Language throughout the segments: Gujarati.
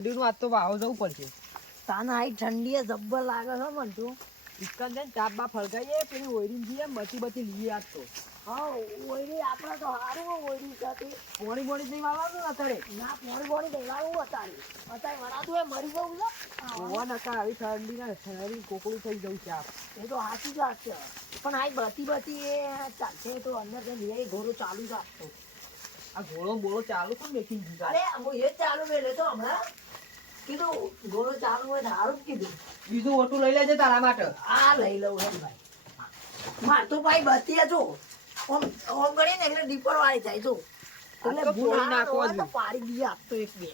ઠંડીનું આજ તો વાવ જવું પડશે. તાના આઈ ઠંડીએ જબ્બર લાગે છે મન તું. ઇસ્કન જઈને ચાપ બા ફળગાઈએ પેલી ઓયરીને જઈએ બતી લઈએ આજ તો. હા ઓયરી આપણે તો હારું ઓયરી સાથે પોણી બોણી નહીં વાળવાનું ને અત્યારે. ના પોણી દેવાનું અત્યારે વરાતું એ મરી જવું છે. ઓવા નકા આવી ઠંડીના શરીર કોકડું થઈ જવું છે આપ. એ તો સાચી જ વાત છે પણ આઈ બતી એ ચાલશે તો અંદર લઈ ઘોડો ચાલુ રાખતો. આ ઘોડો બોળો ચાલુ પણ મેકિંગ દીધા. અરે હું એ જ ચાલુ મેલે તો હમણાં કીધું ઘોડો ચાલુ હોય તો સારું જ કીધું. બીજું ઓટું લઈ લેજે તારા માટે. આ લઈ લઉં એમ ભાઈ. માર તો ભાઈ બતી જો ઓમ ગણી ને એટલે દીપર વાળી જાય તો એટલે ફોડી નાખવો જ. પાડી દઈએ આપતો એક બે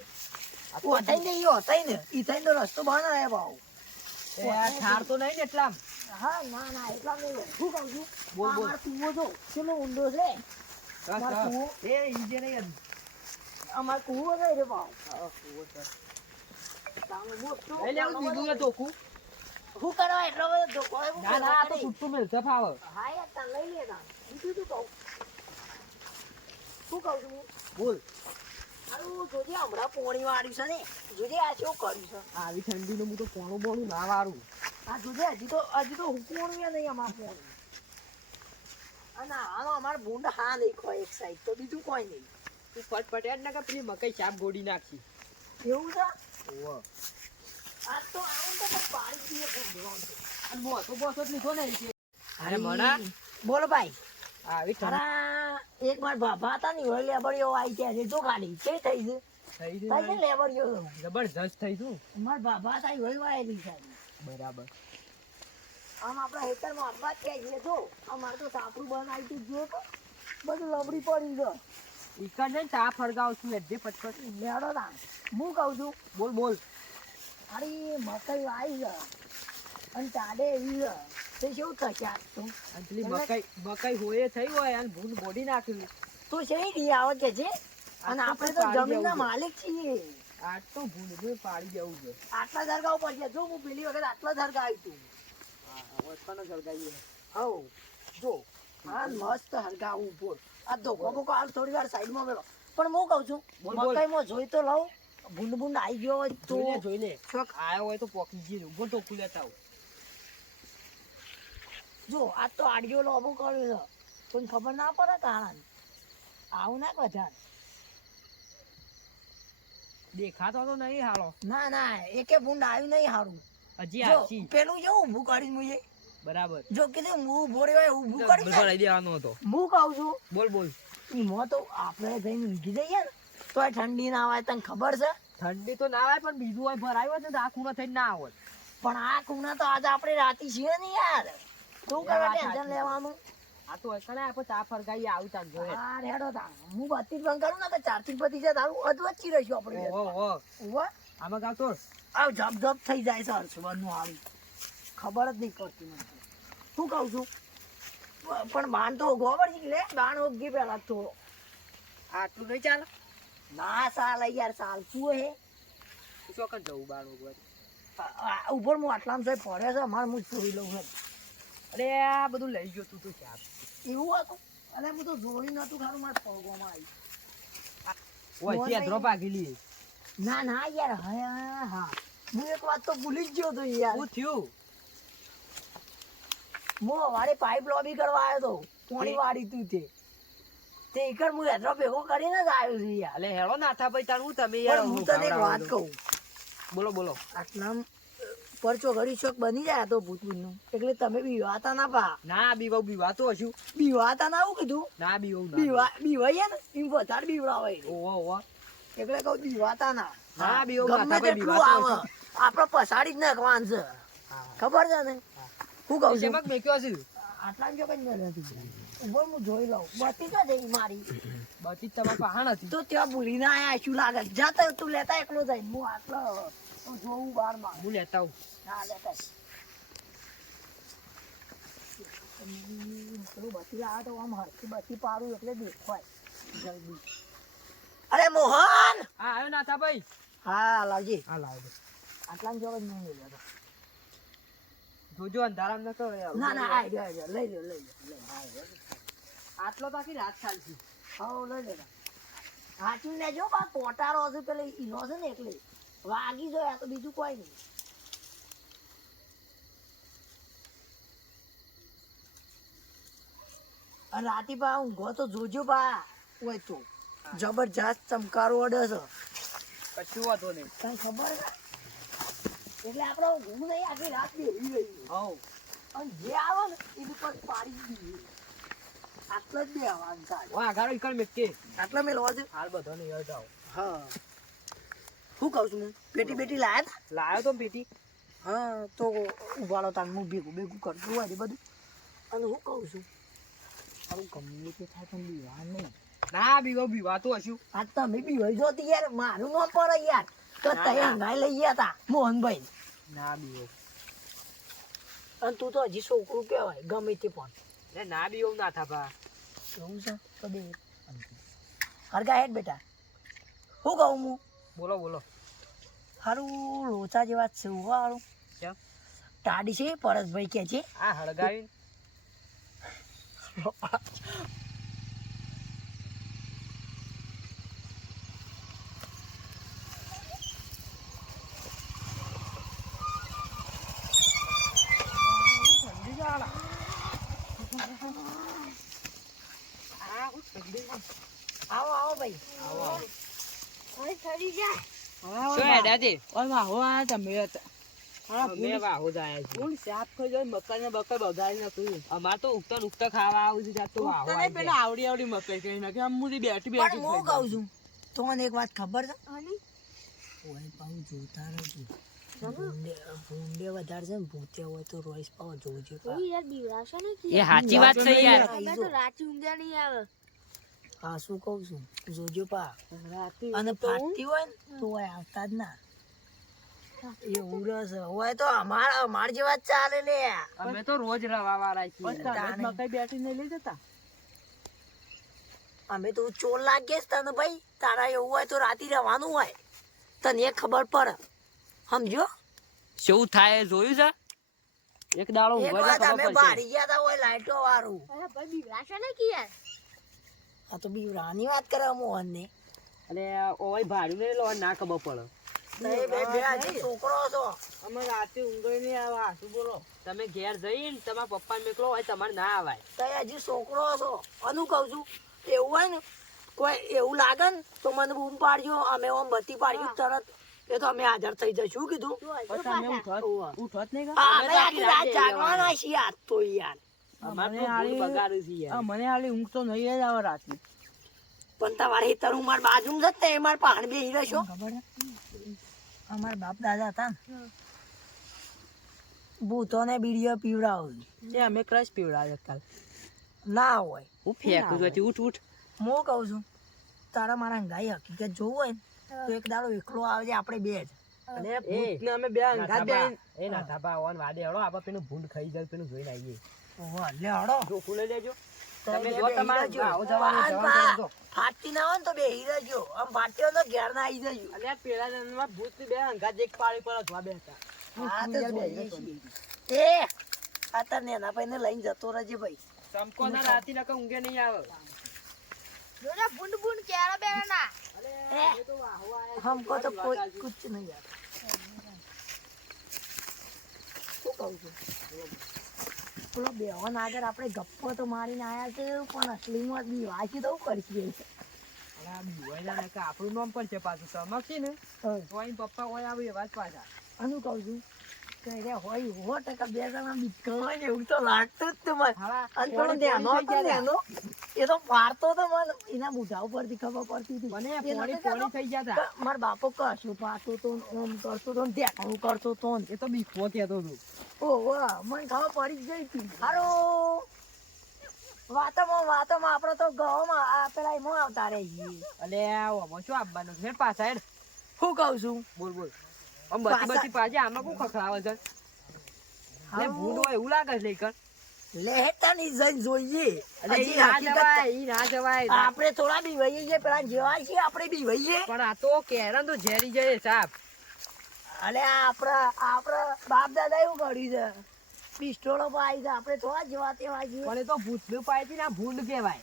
ઓતાઈ ને ઈ ઓતાઈ ને ઈ થઈ તો રસ્તો બનાવે ભાવ. એ આ ઠાર તો નહીં ને એટલા. હા ના એટલા નહીં શું કહું છું બોલ બોલ. અમાર કૂવો જો કેટલો ઊંડો છે. અમાર કૂવો એ ઈજે નહીં. અમાર કૂવો છે રે ભાવ. લઈ લેવું બીજું એ ધોકું. શું કરવા એટલો બધો ધોકો ના ના આ તો છૂટું મેલશે ફાવે. હા યાર તાર લઈ લે તાર બીજું શું કહું છું બોલ. આનું જોજે હમણાં પોણી વાળ્યું છે ને જોજે આ શું કર્યું છે. આવી ઠંડીનું હું તો પોણું બોણું ના વારું. આ જોજે હજી તો હુકવાનું નહીં અમાર પોણી. અને આનો અમાર ભૂંડ હા નહીં ખોય એક સાઈડ તો બીજું કોઈ નહીં. તું ફટફટ ને કે પેલી મકઈ ચાપ ગોડી નાખી. એવું છે ઓવા. આ તો આવું તો પાડી દઈએ ભૂંડ. અને મોટો બોસો જ લીધો ને ઈ. અરે મણા બોલો ભાઈ. આવી અરે એક વાર બાબા હતા ને હોય લેબડીઓ આવી ગયા છે જો ગાડી કે થઈ છે થઈ થઈ છે લેબડીઓ જબરજસ્ત થઈ તું. અમાર બાબા હતા હોય વાયેલી છે બરાબર. આમ આપણા હેતરમાં અંબા જ ક્યાંય છે તો અમારે તો સાપડું બનાવી તું જો તો બધું લબડી પડી છે. ઈકન ને ચા ફળગાવ છું એટલે ફટફટ. લેડો ના હું કહું છું બોલ બોલ. અરે મકઈ આવી છે અને ચાડે એવી છે તે કેવું થશે આજ તો. અને પેલી મકઈ હોય થઈ હોય અને ભૂંડ બોડી નાખ્યું. તું છે દી આવે કે છે અને આપણે તો જમીનના માલિક છીએ. આજ તો ભૂંડ પાડી દેવું છે. આટલા ધરગાવ પડશે જો હું પેલી વખત આટલા ધરગા આવી તું. વસ્તાનો સળગાઈએ. હવ જો હા મસ્ત હરગાવું બોલ આ ધોકો બોકો હાલ થોડી વાર સાઈડમાં મેળો પણ હું કહું છું બોલ, બોલ. મકાઈમાં જોઈ તો લઉં ભૂંડ આવી ગયો હોય તો જોઈ લે. શોખ. આયો હોય તો પોકી જઈએ. ઉભો તો ખુલેતા આવું. જો આ તો આડિયો લોબો કર્યો છે કોઈ ખબર ના પડે કારણ આવું ના બધા. દેખાતો તો નહીં હાલો. ના ના એકે ભૂંડ આવ્યું નહીં સારું. હજી જો આછી. પેલું જો ઊભું કરીને મુજે બરાબર. જો કીધું હું ભોળ્યો હોય ઊભું કરી દે. ભરાઈ દેવાનો હતો. હું કહું છું બોલ બોલ. એમાં તો આપણે જઈને ઊંઘી જઈએ ને તો આ ઠંડી ના આવે તને ખબર છે. ઠંડી તો ના આવે પણ બીજું હોય ભરાયું હોય તો આ ખૂણો થઈને ના આવે. પણ આ ખૂણા તો આજે આપણે રાતી છીએ ને યાર શું કરવા વાત ટેન્શન સાચી. લેવાનું. આ તો એકને આપણે ચા ફરગાઈએ આવું તાન જોઈએ. આ રેડો તા હું બત્તી બંધ કરું ને કે ચારથી પતી જાય તારું અધવચ્ચી રહીશું આપણે. ઓહો ઉભા આમાં ગાવ તો આવ જપ જપ થઈ જાય છે હર્ષવરનું આવી ખબર જ નહીં પડતી મને તો. શું કહું છું પણ બાણ તો ગોબર છે લે બાણ ઓગી પેલા તો આટલું નહીં ચાલે. ના સાલ યાર સાલ શું હે ચોકન જવું બાર ઉપર. ઉપર હું આટલામાં સાહેબ પડે છે અમારે હું જોઈ લઉં છું. અરે આ બધું લઈ ગયો તું તો ચાપ. એવું હતું અને હું તો જોઈ નતું ખારું મારે પગવામાં આવી. ઓય ત્યાં ડ્રોપ આગલી. ના ના યાર હા હા હું એક વાત તો ભૂલી જ ગયો તો યાર. શું થયું? હું અમારે પાઇપ લોબી કરવા આવ્યો તો પોણી વાળી તું તે એકર હું હેડરો ભેગો કરીને જ આવ્યો છું યાર. અલે હેળો નાથા ભાઈ તાર હું તમે પણ યાર હું તને એક વાત કહું બોલો બોલો. આટલા પરચો ઘડી શોખ બની જાય તો ભૂતભૂતનું એટલે તમે બીવાતા ના પા. ના બીવા તો હશું. બીવાતા ના આવું કીધું ના બીવું ના. બીવાઈએ ને એમ વધારે બીવડાવાય ઓહો ઓહો. એટલે કહું બીવાતા ના. ના બીવું ગમે નાથા ભાઈ તેટલું બીવાતો આવે આપડે પસાડી જ નાખવાનું છે ખબર છે ને. હું કહું છું શેમક મેક્યો છે. આટલા જો કઈ નથી ઉપર હું જોઈ લઉં બતી તો જઈ મારી બાકી તમારે પહાણ હતી. તો ત્યાં ભૂલી ના આયા શું લાગે જા તો તું લેતા એકલો જાય હું આટલો જોઉં બાર માં હું લેતા આવું. ના લેતા પેલું બતી આવે તો આમ હરખી બતી પાડું એટલે દેખાય જલ્દી. અરે મોહન હા આવ્યો નાથા ભાઈ. હા લાવજી હા લાવ દે. આટલા જોગ જ નહીં લઈ લેતો. જોજો અંધારામ ન કરો યાર. ના ના આઈ ગયો લઈ લો આટલો બાકી રાત ચાલશે. હા લઈ લેતા હાચી લેજો બા પોટારો હશે પેલે ઈનો છે ને એટલે વાગી જાય આ તો બીજું કોઈ નહીં. અને રાતે પા ઊંઘો તો જોજો પા હોય તો જબરજસ્ત ચમકારો અડે છે કશું વાંધો નહીં. કઈ ખબર છે એટલે આપણે ઊંઘ નહીં આખી રાત બેહી રહી હઉ અને જે આવે ને એની પર પાડી દઈએ આટલો જ બેહવાનું થાય. વાહ ગારો ઈકણ મેકે આટલો મેલવા છે. હાલ બધો નહીં યાર જાઓ. હા શું કહું છું હું પેટી બેટી લાયા હતા. લાયો તો પેટી. હા તો ઉભાડો તાર હું ભેગું ભેગું કરતું હોય છે બધું. અને હું કહું છું આવું ગમે તે થાય પણ બીવા નહીં. ના બીવા તો હશું. આ તમે બીવાઈ જો યાર મારું ન પડે યાર તો તઈ હંગાઈ લઈ ગયા હતા મોહનભાઈ. ના બીવો. અને તું તો હજી છોકરું કહેવાય ગમે તે પણ. એ ના બીવો ના થાપા. એવું છે તો બે હરગા હેડ બેટા. શું કહું હું બોલો બોલો. હારું લોચા જેવા જ છે હારું. કેમ? ટાડી છે પરસભાઈ કે છે. આ હળગાવીને આવો આવો ભાઈ. શું હેડા છે? ઓય વાહો આ તમે અમે વાહો જાય છે. ફૂલ સાફ થઈ જાય મકાઈ ને બકાઈ બગાડી નાખ્યું. અમાર તો ઉગતા ખાવા આવું છે જાત તો વાહો તને આવી પેલા આવડી આવડી મકાઈ કહી નાખી આમ મુદી બેઠી પણ બેઠી હું થઈ કહું છું તમને એક વાત ખબર છે ઓય પાઉં જોતા રહેજો. ભૂંડે વધારે છે ને ભૂતે હોય તો રોઈસ પાવ જોજો. એ સાચી વાત છે યાર. હા શું કહું છું જોજો પા. રાતે અને ફાટતી હોય ને તો હોય આવતા જ ના. એવું રહેશે હોય તો અમાર જેવા જ ચાલે લે. અમે તો રોજ રવા વાળા છીએ. બસ તારે જ મકાઈ બેઠી ને લઈ જતા અમે તો ચોર લાગીએ છે તને ભાઈ. તારા એવું હોય તો રાતે રહેવાનું હોય તને એ ખબર પડે સમજો. શું થાય જોયું છે? એક દાડો એક ઊંઘવા વાત તો અમે ખબર બારી ગયા તા હોય લાઈટો વાળું. આ તો બીવરાની વાત કરે મોહન ને. અને ઓય ભાડું ને લો ના ખબર પડે. છોકરો છો અમે રાતે ઊંઘાઈ નહીં આવે શું બોલો. તમે ઘેર જઈને તમારા પપ્પા મેકલો હોય તમારે ના આવાય. તઈ હજી છોકરો છો અનું કહું છું એવું હોય ને કોઈ એવું લાગે ને તો મને બૂમ પાડજો અમે ઓમ બત્તી પાડ્યું તરત એ તો અમે હાજર થઈ જઈશું કીધું. પણ તમે ઉઠત નહીં અમે આખી રાત જાગવાના છીએ આજ તો યાર. અમારે તો ભૂલ બગાડ્યું છે યાર. મને હાલી ઊંઘ તો નહીં જ આવે રાતે. પણ તમારે હેતર હું મારા બાજુમાં જ તે મારા પાણ બેહી રહેશો. અમારા બાપ દાદા હતા ને ભૂતોને બીડીઓ પીવડાવું એ અમે ક્રશ પીવડાવે કાલ. ના હોય. હું ફેંકું છું. ઉઠ ઉઠ. હું કહું છું તારા મારા ગાય હકીકત જોવું હોય ને તો એક દાડો એકલો આવે છે આપણે બે જ. અને ભૂતને અમે બે અંગાત બેહીને એ ના ધાબા ઓન વાડે હળો આપણે પેલું ભૂંડ ખાઈ જાય પેલું જોઈને આવીએ. ઓહો લે હડો ચોખ્ખું લઈ લેજો. તમે તમે બે જો બેહી તમારે રહેજો. આવો જવાનું વાહ, જવાનું વાહ. કરજો. ફાટતી ના હોય ને તો બેહી રહેજો આમ ફાટ્યો તો ઘેર ના આવી જજો. અને આ પેલા જન્મમાં ભૂતની બે અંગાત એક પાળી પર અથવા બેઠા. હા તો જોઈએ છીએ. એ આ તાર નેના ભાઈ ને લઈને જતો રહેજે ભાઈ. ચમકો ના રાતી નકર ઊંઘે નહીં આવે. हमको तो कोई कुछ नहीं आता. શું કહું છું પેલો બેહન આગળ આપણે ગપ્પો તો મારીને આયા છે પણ અસલીમાં બી વાંચી તો કરશે. અરે આ બીવાઈ જાય ને કે આપણું નામ પણ છે પાછું ચમકશે ને તો અહીં પપ્પા હોય આવે એવા જ પાછા. આનું કહું છું કે રે હોય 100% બે જણા બીતો હોય ને એવું તો લાગતું જ તું મને. અને પેલો નેનો હતો નેનો એ તો મારતો તો મને એના મોઢા ઉપરથી ખબર પડતી હતી. મને એ પોણી નતો પોણી થઈ ગયા હતા. મારા બાપો કશું પાતો તો ઓમ કરતો તો ધ્યાન કરતો તો ને. એ તો બીખો કહેતો હતો. ઓહો મને ખબર પડી જ ગઈ હતી. હારો વાતોમાં આપણે તો ગવામાં આ પેલા એમાં આવતા રહીએ. અલે આવો શું આપવાનું છે પાછા હેડ. શું કહું છું બોલ બોલ. આમ બધી બધી પાછી આમાં કોણ ખખડાવે છે? લે ભૂંડ હોય એવું લાગે છે લેકર. લેટાની જઈને જોઈએ. અલે હજી ઈ ના હકીકત જવાય, ઈ ના જવાય. આપણે થોડા બી વહીએ છીએ પેલા જેવા છીએ આપણે બી વહીએ. પણ આ તો કેરન તો ઝેરી જાય સાપ. અલે આપણા બાપ દાદા એવું કર્યું છે પિસ્ટોલો પાઈ છે આપણે થોડા જેવા તેવા છીએ. પણ એ તો ભૂતનું પાય છે ને આ ભૂંડ કહેવાય.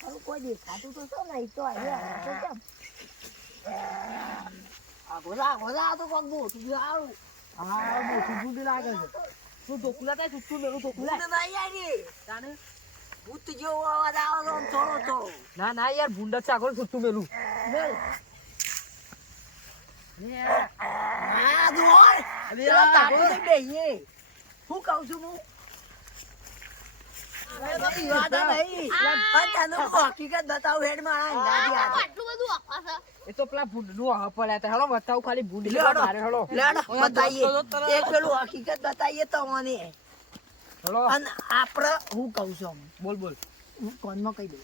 પણ કોઈ દેખાતું તો શું નહીં તો અહીંયા તો કેમ આ ભોલા આ તો કોક મોટું છે આવું. હા મોટું ભૂંડ લાગે છે તું ઢોકલા થાય તું મેલું ઢોકલા ભૂત નહીં આવી. તાને ભૂત જેવો અવાજ આવે છે આમ થોડો. ના ના યાર ભૂંડ જ સાગર તું મેલું બોલ. હા દોર. પેલો તાપો તો બેહીએ. હું કહું છું હું? હવે તો પીવાતા નહીં. અને તને હકીકત બતાવું હેડ મારા અંદાજે આ. આટલું બધું આપવા છે. એ તો પેલા ભૂંડ નું હા પડ્યા હતા હેલો બતાવું ખાલી ભૂંડ લેડો. મારે હેલો લેડો, બતાઈએ. એક પેલું હકીકત બતાઈએ તમને. હેલો અને આપણે હું કહું છું આમ. બોલ બોલ હું કોનમાં કહી દઉં.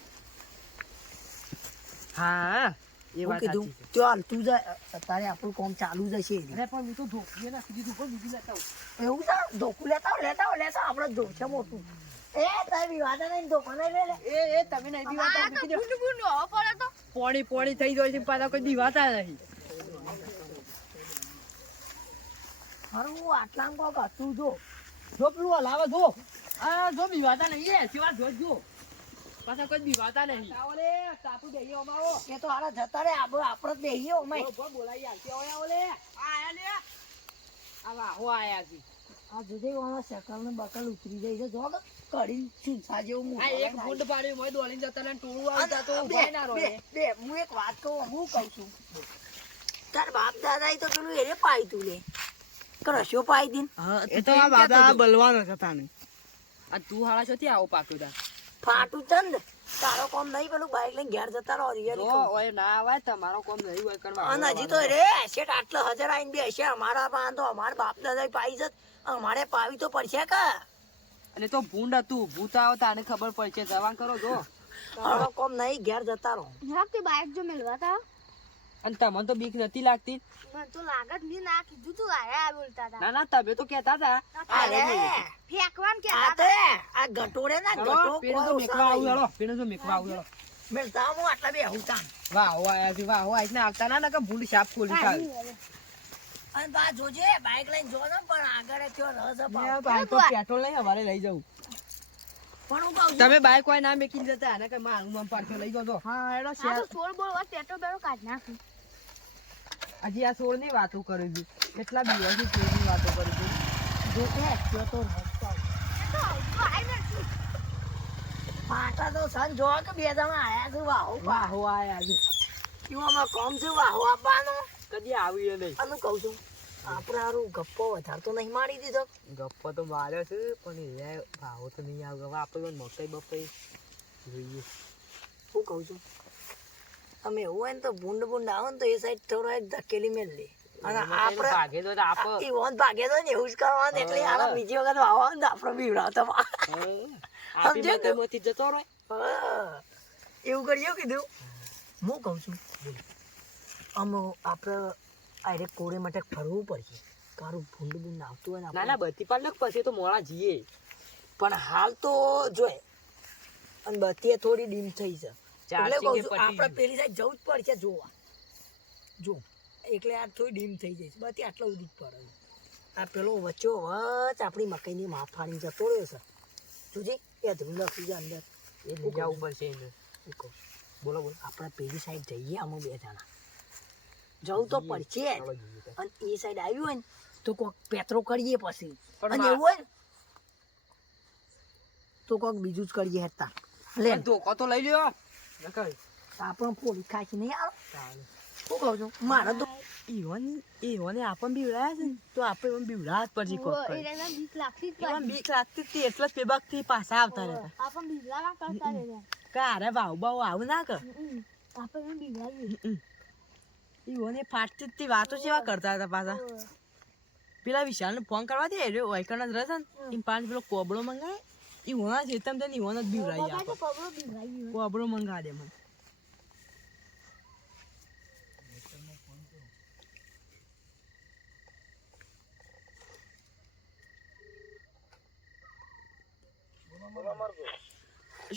હા એ હું વાત કીધું સાચી છે ચાલ તું જા અત્યારે આપણું કામ ચાલુ જ હશે. અરે પણ હું તો ઢોકલી નાખી દીધું પણ બીજું લેતા આવું. એવું છે ધોકું લેતા આપણે ધો છે મોટું. એ તારી વિવાદા નહીં ધોકો નહીં લે. એ તમે નહીં દીવાતા આ તો મૂકી દો ભૂંડ ભૂંડ હોવો પડે તો. પોણી થઈ જાય છે પાછા કોઈ દીવાતા નહીં હારું હું આટલામાં કોક હતું જો. જો પેલું હલાવે જો આ જો દીવાતા નહીં એ સિવા જો પાછા કોઈ દીવાતા નહીં ઓલે તાપુ દઈએ અમારો એ તો હારા જતા રે આપણે જ બેહીએ ઓમાય. બોલાઈ આવતી ઓય ઓલે આયા લે આવા હો આયા છે આ જોજે વાળા શકલ ને બકલ ઉતરી જાય છે જો કડી ચૂંસા જેવું મોં. આ એક ગુંડ પાડ્યું મોય દોડીને જતા ને ટોળું આવતા તો ઉભા ના રહે બે હું એક વાત કહું છું. તાર બાપ દાદા તો પેલું એને પાઈ તું લે કરશો પાઈ દીન. એ તો આ બાબા બલવાનો હતા ને આ તું હાડા છોથી આવો પાક્યો તા ફાટું ચંદ તારો કોમ નહીં પેલું બાઈક લઈને ઘેર જતા રહો રિયલી કહું. ઓય ના આવાય તમારો કોમ નહીં હોય કરવા અને હજી તો રે શેઠ આટલો હજાર આઈને બે હશે અમારા પાસે તો અમારા બાપ દાદા પાઈ જત અમારે પાવી તો પડશે કા. અને તો ભૂંડ હતું ભૂત આવો તાને ખબર પડશે જવાન કરો જો તારો કોમ નહીં ઘેર જતા રહો. નાખતી બાઈક જો મેલવા તા. અને તમને તો બીક નથી લાગતી મને તો લાગત નહીં ના કીધું તું આયા બોલતા તા. ના ના તમે તો કહેતા હતા અરે ફેંકવાન કે આ તો આ ગટોરે ના ગટો પેલું તો મેકવા આવું હેલો પેલું તો મેકવા આવું હેલો મેલતા હું આટલા બે હું તાન. વાહ હો આયા છે વાહ હો આઈને આવતા ના કે ભૂંડ સાફ ખોલી કાઢ અને બા જોજે બાઈક લઈને જો ને પણ આગળ થયો રસ અપાવ. બાઈક તો પેટ્રોલ નહીં હવારે લઈ જાઉં પણ હું કહું છું તમે બાઈક કોઈ ના મેકી જતા અને કે મારું નામ પાડતો લઈ ગયો તો હા હેડો આ તો છોડ બોલ વાત ટેટો બેરો કાઢ નાખી. હજી આ સોળ ની વાતો કરી હતી કેટલા દિવસથી સોળ ની વાતો કરી હતી જો કે થયો તો રસ પાવ. તો આઈ નથી. પાટા તો સન જો કે બે જણા આયા છે વાહો વાહ હો આયા છે એવામાં કોમ છે વાહો આપવાનો. કદી આવી નહીં અને કહું છું આપણે હારું ગપ્પો વધારે તો નહીં મારી દીધો. ગપ્પો તો માર્યો છે પણ એ ભાવો તો નહીં આવે હવે આપણે મકાઈ બકાઈ જોઈએ હું કહું છું અમે એવું હોય ને તો ભૂંડ આવો ને તો એ સાઈડ થોડો એક ધકેલી મેલ લે અને આપણે ભાગે તો આપો ઈ વોન ભાગે તો ને એવું જ કરવાનું એટલે હારા બીજી વખત વાવવા ને આપણે બીવડાવતા આપી મકાઈમાંથી જતો રહે એવું કરીએ કીધું. હું કહું છું આમ આપણે આરે કોરે માટે ફરવું પડશે કારું ભૂંડ આવતું હોય ને ના ના બધી પાડે પછી તો મોડા જઈએ પણ હાલ તો જોય અને બત્તી થોડી ડીમ થઈ છે એટલે કહું છું આપણે પેલી સાઈડ જવું જ પડશે જોવા જો એટલે આ થોડી ડીમ થઈ જાય છે બત્તી આટલા સુધી જ પડે આ પેલો વચ્ચો વચ આપણી મકાઈની માફ ફાડીને જતો રહ્યો છે જોજે એ ધ્રુવ લખી જાય અંદર એ લઈ જવું પડશે એને હું કહું છું બોલો બોલો આપણે પેલી સાઈડ જઈએ અમે બે જણા જવું તો પડશે જ. અને એ સાઈડ આવ્યું હોય ને તો કોક પેત્રો કરીએ પછી અને એવું હોય ને તો કોક બીજું જ કરીએ હેતા લે ધોકો તો લઈ લ્યો આપણને પોલીસ ખાસી નહીં આવે શું કહું છું મારે તો ઈવોને આપણ બીવડાયા છે ને તો આપણે એમ બીવડા જ પડશે કોક એ રેના બીક લાગતી જ એમાં બીક લાગતી હતી એટલે જ પેબાક થી પાછા આવતા રહેતા આપણ બીજલા કરતા રે. કારે ભાવ ભાવ આવું ના કર આપણે બીજલા ઈવોને ફાટતી જ વાતો સેવા કરતા હતા પાછા પેલા વિશાલને ફોન કરવા દે રે ઓયકણ જ રહે ને એમ પાંચ પેલો કોબળો મંગાય ઈવોના છે તમ તને ઈવોના જ બીવડાઈ આપો પગલો બીજલા કોબળો મંગા દે મને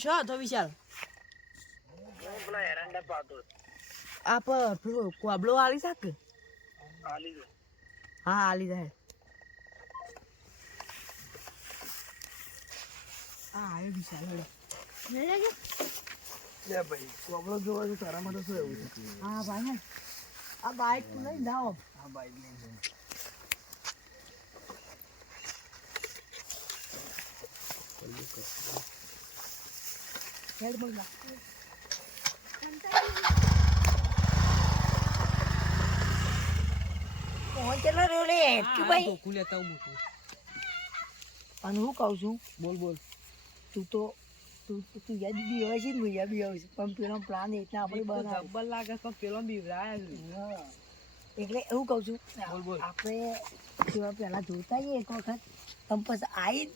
શું તો વિશાલ આપ પેલો કોબળો આલી શાક હા આલી જાય હા આવ્યો વિશાલ હેડો મેલે કે લે ભાઈ કોબળો જોવા તો તારા માટે શું એવું છે હા ભાઈ આ બાઈક લઈ જાઓ. હેડ બોલ ના. ફોન ચલો રહ્યો લે હેડકી ભાઈ. ધોકું લેતા હું મોટું. અને હું કહું છું બોલ બોલ. તું તો તું યાદ બી હોય છે ને ભૈયા બી હોય છે પણ પેલો પ્લાન એટલા આપણે બનાવ્યો. જબ્બર લાગે પણ પેલો બીવરાય છે. હા. એટલે એવું કહું છું બોલ, બોલ. આપણે જેવા પહેલા જોતા આવીએ એક વખત તમે પછી આવી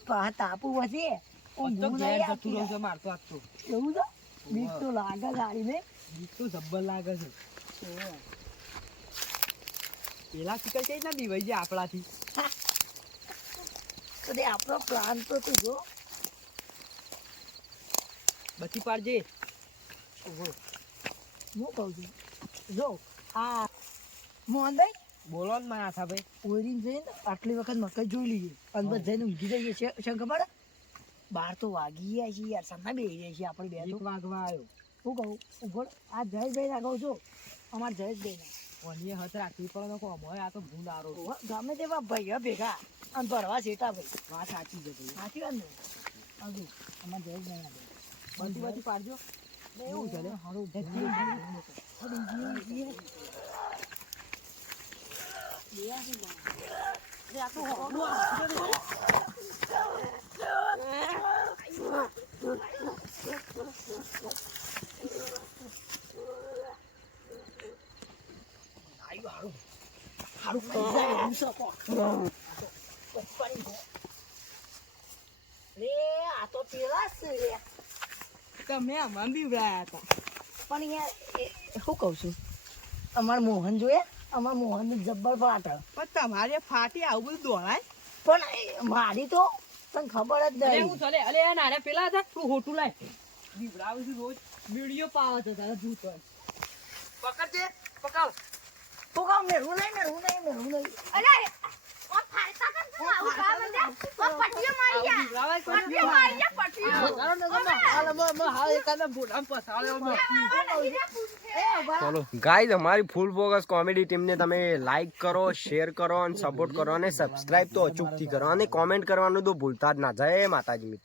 તાપુ હશે તો ઘેર જતું રહું છે મારતો આજ તો. એવું તો બીક તો લાગે ગાડી ને. બીક તો જબ્બર લાગે છે. પેલા શિકાર કઈ ના બીવાઈ જાય આપણાથી. તો તે આપણો પ્લાન તો તું જો. બચી પાડજે. હું કહું છું જો આ મોહનભાઈ બોલો ને મારા આથા ભાઈ. ઓરીને જઈને આટલી વખત મકાઈ જોઈ લઈએ અને બધા જઈને ઊંઘી જઈએ છે શું ખબર બાર તો વાગી ગયા છીએ યાર સામે બેસી જાય છે આપણે બે તો. 1 વાગવા આવ્યો. શું કહું ઉભો આ જયેશભાઈ ના કહું છું અમારા જયેશભાઈ ના કોની હથ રાખવી પડે તો કોમ હોય. આ તો ભૂંડ આરો. ગમે તેવા ભાઈઓ ભેગા અને ભરવા સેટા ભાઈ વાત સાચી છે ભાઈ. સાચી વાત ને હજુ અમારા જયેશભાઈ ના બચી બચી પાડજો. એવું છે લે. હારું આ તો પેલા જ છે રે. તમે આમાં બીવરાયા હતા. પણ યાર શું કહું છું અમાર મોહન જોયા અમાર મોહન જબ્બર ફાટ પણ તમારે ફાટી આવું બધું દોડાય. પણ મારી તો તને ખબર જ અરે નહીં. હું ચાલે. અલે નારે પેલા હતા તું હોટું લાય. બીવરાવું છું રોજ. વિડિયો પાવા છે તારા ભૂત પર. પકડજે પકડ. તો કામ મેળવું નહીં. અરે ઓ ફાયતા કર તું આવું કામ દે ઓ પટીઓ મારી જા બીવરાવાય કોણ? પટીઓ મારી જા પટીઓ ચલો ગાઈઝ અમારી ફૂલ ફોકસ કોમેડી ટીમને તમે લાઈક કરો, શેર કરો અને સપોર્ટ કરો અને સબસ્ક્રાઇબ તો અચૂકથી કરો અને કોમેન્ટ કરવાનું તો ભૂલતા જ ના. જય માતાજી મિત્રો.